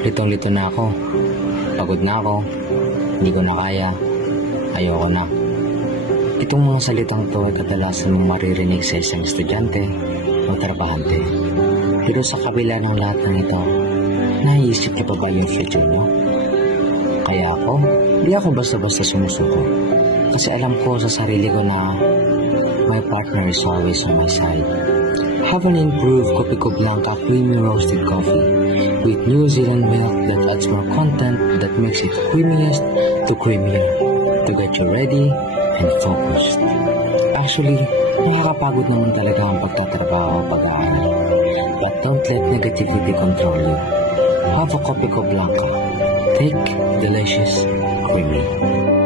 Litong-lito na ako. Pagod na ako. Hindi ko na kaya. Ayoko na. Itong mga salitang to ay kadalasan mong maririnig sa isang estudyante o trabahante. Pero sa kabila ng lahat ng ito, naiisip niyo pa ba yung future mo? Kaya ako, di ako basta-basta sumusuko. Kasi alam ko sa sarili ko na my partner is always on my side. Have an improved Kopiko Blanca creamy roasted coffee with New Zealand milk that adds more content that makes it creamiest to creamier to get you ready and focused. Actually, nakakapagod naman talaga ang pagtatrabaho o pag-aaral. But don't let negativity control you. Have a Kopiko Blanca. Thick, delicious, creamy.